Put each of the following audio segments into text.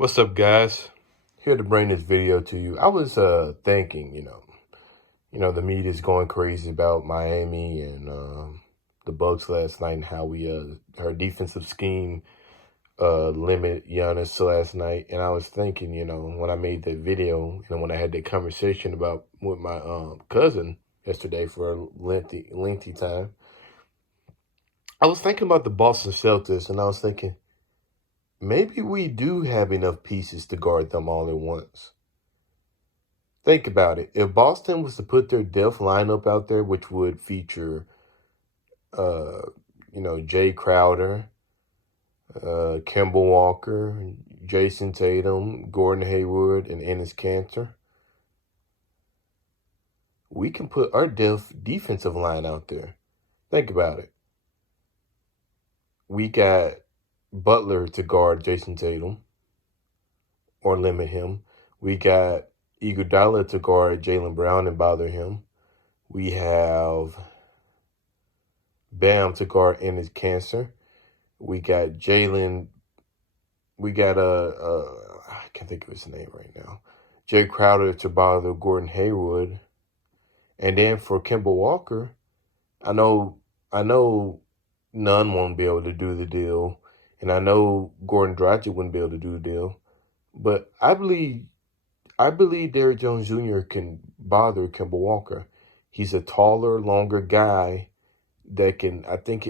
What's up, guys? Here to bring this video to you. I was thinking, the media is going crazy about Miami and the Bucks last night and how we our defensive scheme limit Giannis last night. And I was thinking, when I made that video and when I had that conversation about with my cousin yesterday for a lengthy time, I was thinking about the Boston Celtics, and I was thinking, maybe we do have enough pieces to guard them all at once. Think about it. If Boston was to put their depth lineup out there, which would feature, Jay Crowder, Kemba Walker, Jason Tatum, Gordon Hayward, and Enes Kanter, we can put our defensive line out there. Think about it. We got Butler to guard Jason Tatum or limit him. We got Iguodala to guard Jaylen Brown and bother him. We have Bam to guard Enes Kanter. We got Jalen. We got I can't think of his name right now. Jay Crowder to bother Gordon Hayward. And then for Kemba Walker, I know none won't be able to do the deal. And I know Gordon Dragic wouldn't be able to do the deal. But I believe Derrick Jones Jr. can bother Kemba Walker. He's a taller, longer guy that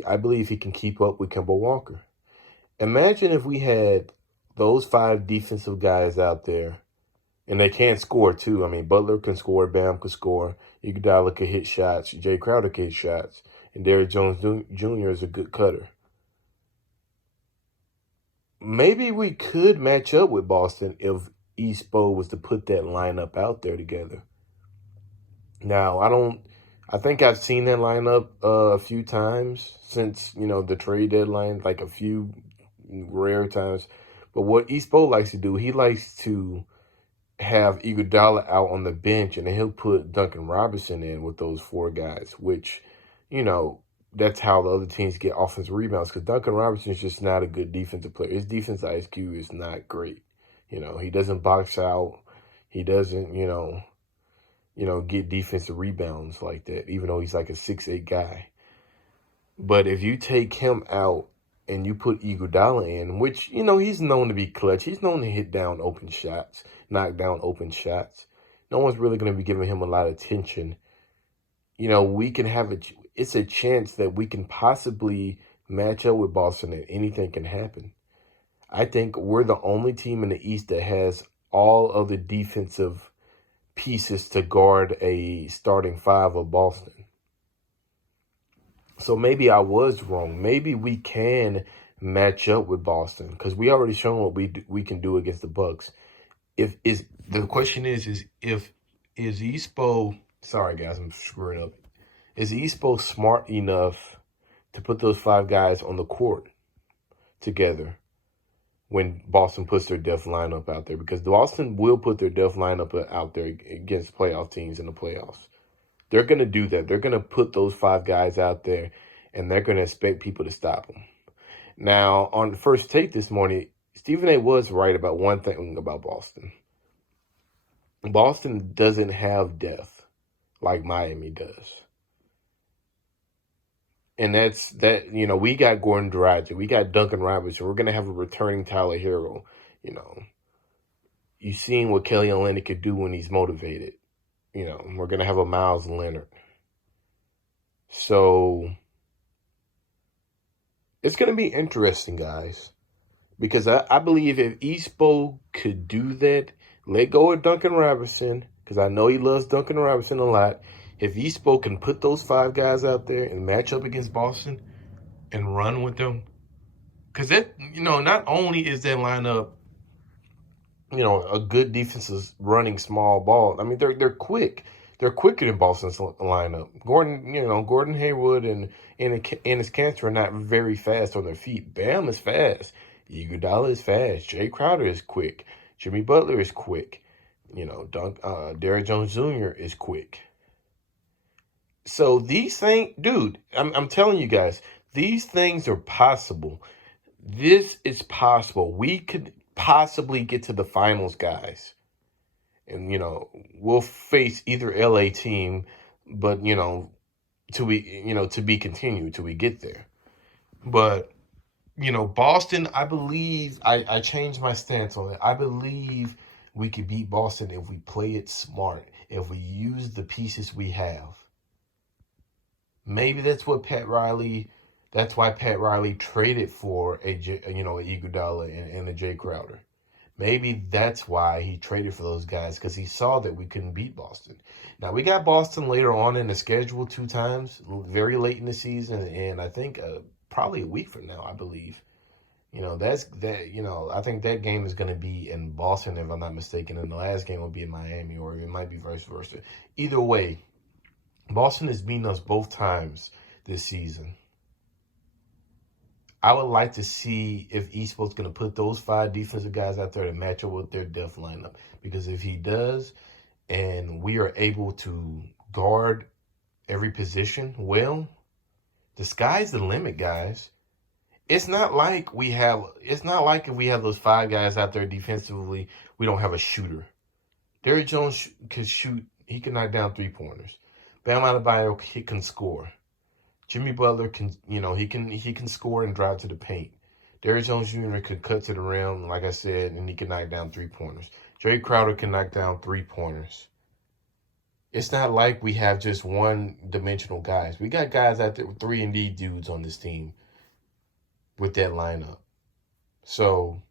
I believe he can keep up with Kemba Walker. Imagine if we had those 5 defensive guys out there, and they can't score too. I mean, Butler can score, Bam can score, Iguodala can hit shots, Jay Crowder can hit shots, and Derrick Jones Jr. is a good cutter. Maybe we could match up with Boston if E-Spo was to put that lineup out there together. Now, I think I've seen that lineup a few times since, the trade deadline, like a few rare times. But what E-Spo likes to do, he likes to have Iguodala out on the bench, and then he'll put Duncan Robinson in with those 4 guys, which, that's how the other teams get offensive rebounds, because Duncan Robinson is just not a good defensive player. His defensive IQ is not great. He doesn't box out. He doesn't, get defensive rebounds like that, even though he's like a 6'8" guy. But if you take him out and you put Iguodala in, which, he's known to be clutch. He's known to hit down open shots, knock down open shots. No one's really going to be giving him a lot of attention. We can have it's a chance that we can possibly match up with Boston and anything can happen. I think we're the only team in the East that has all of the defensive pieces to guard a starting 5 of Boston. So maybe I was wrong. Maybe we can match up with Boston because we already shown what we can do against the Bucks. The question is E-Spo, sorry guys, I'm screwing up. Is E-Spo smart enough to put those 5 guys on the court together when Boston puts their depth lineup out there? Because Boston will put their depth lineup out there against playoff teams in the playoffs. They're going to do that. They're going to put those 5 guys out there, and they're going to expect people to stop them. Now, on the first take this morning, Stephen A. was right about one thing about Boston. Boston doesn't have depth like Miami does. And we got Gordon Dragic, we got Duncan Robinson. We're going to have a returning Tyler Hero. You've seen what Kelly Olynyk could do when he's motivated. We're going to have a Miles Leonard. So it's going to be interesting, guys, because I believe if E-Spo could do that, let go of Duncan Robinson, because I know he loves Duncan Robinson a lot. If E-Spo can put those 5 guys out there and match up against Boston and run with them, because that, not only is that lineup, a good defense is running small ball. I mean, they're quick. They're quicker than Boston's lineup. Gordon Hayward and Enes Kanter are not very fast on their feet. Bam is fast. Iguodala is fast. Jay Crowder is quick. Jimmy Butler is quick. Derrick Jones Jr. is quick. So these things, dude, I'm telling you guys, these things are possible. This is possible. We could possibly get to the finals, guys. And, we'll face either LA team, but, to be continued till we get there. But, Boston, I believe, I changed my stance on it. I believe we could beat Boston if we play it smart, if we use the pieces we have. Maybe that's why Pat Riley traded for a Iguodala and a Jay Crowder. Maybe that's why he traded for those guys, because he saw that we couldn't beat Boston. Now, we got Boston later on in the schedule 2 times, very late in the season, and I think probably a week from now, I believe. I think that game is going to be in Boston, if I'm not mistaken, and the last game will be in Miami, or it might be vice versa. Either way, Boston has beaten us both times this season. I would like to see if E-Spo is going to put those 5 defensive guys out there to match up with their depth lineup. Because if he does, and we are able to guard every position well, the sky's the limit, guys. It's not like if we have those 5 guys out there defensively, we don't have a shooter. Derrick Jones can shoot. He can knock down 3-pointers. Bam Adebayo, he can score. Jimmy Butler can, he can score and drive to the paint. Derrick Jones Jr. could cut to the rim, like I said, and he can knock down 3-pointers. Jay Crowder can knock down 3-pointers. It's not like we have just one-dimensional guys. We got guys out there, 3-and-D dudes on this team with that lineup. So,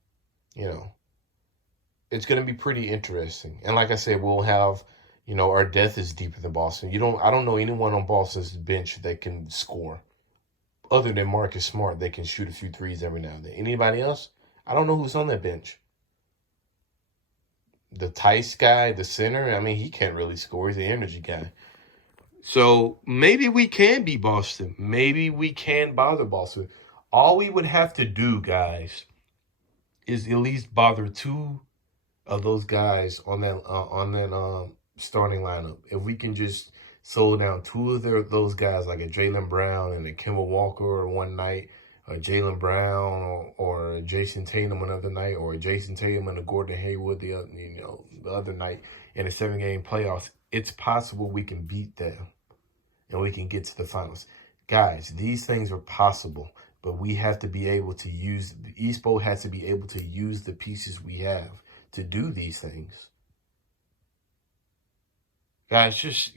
it's going to be pretty interesting. And like I said, we'll have, our depth is deeper than Boston. I don't know anyone on Boston's bench that can score. Other than Marcus Smart, they can shoot a few threes every now and then. Anybody else? I don't know who's on that bench. The Tice guy, the center, he can't really score. He's an energy guy. So maybe we can beat Boston. Maybe we can bother Boston. All we would have to do, guys, is at least bother 2 of those guys on that starting lineup. If we can just slow down 2 of those guys, like a Jaylen Brown and a Kemba Walker one night, or Jaylen Brown or Jason Tatum another night, or Jason Tatum and a Gordon Hayward the other night in a 7-game playoffs, it's possible we can beat them and we can get to the finals. Guys, these things are possible, but we have to be able to use, E-Spo has to be able to use the pieces we have to do these things. Guys, just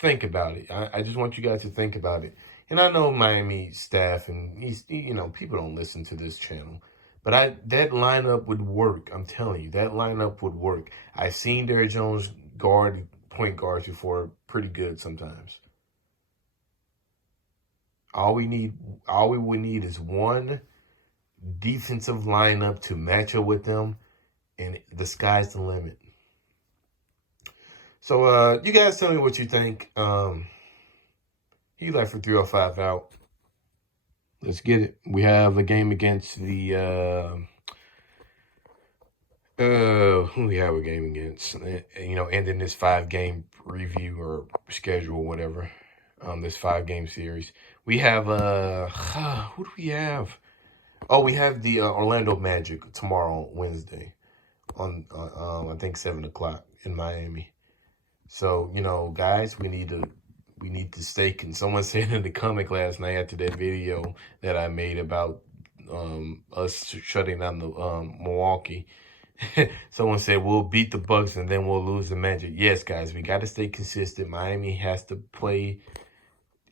think about it. I just want you guys to think about it. And I know Miami staff and people don't listen to this channel, but that lineup would work. I'm telling you, that lineup would work. I've seen Derrick Jones point guards before, pretty good sometimes. All we would need is one defensive lineup to match up with them, and the sky's the limit. So, you guys tell me what you think. He left for 305 out. Let's get it. We have a game against the, who we have a game against? Ending this 5-game review or schedule, whatever. This 5-game series. We have, who do we have? Oh, we have the Orlando Magic tomorrow, Wednesday, on I think 7 o'clock in Miami. So, guys, we need to stay. Someone said in the comment last night after that video that I made about us shutting down the Milwaukee. Someone said we'll beat the Bucks and then we'll lose the Magic. Yes, guys, we got to stay consistent. Miami has to play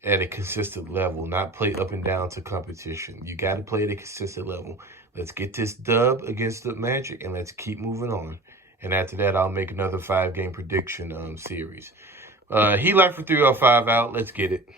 at a consistent level, not play up and down to competition. You got to play at a consistent level. Let's get this dub against the Magic and let's keep moving on. And after that, I'll make another 5-game prediction series. He left for 305 out. Let's get it.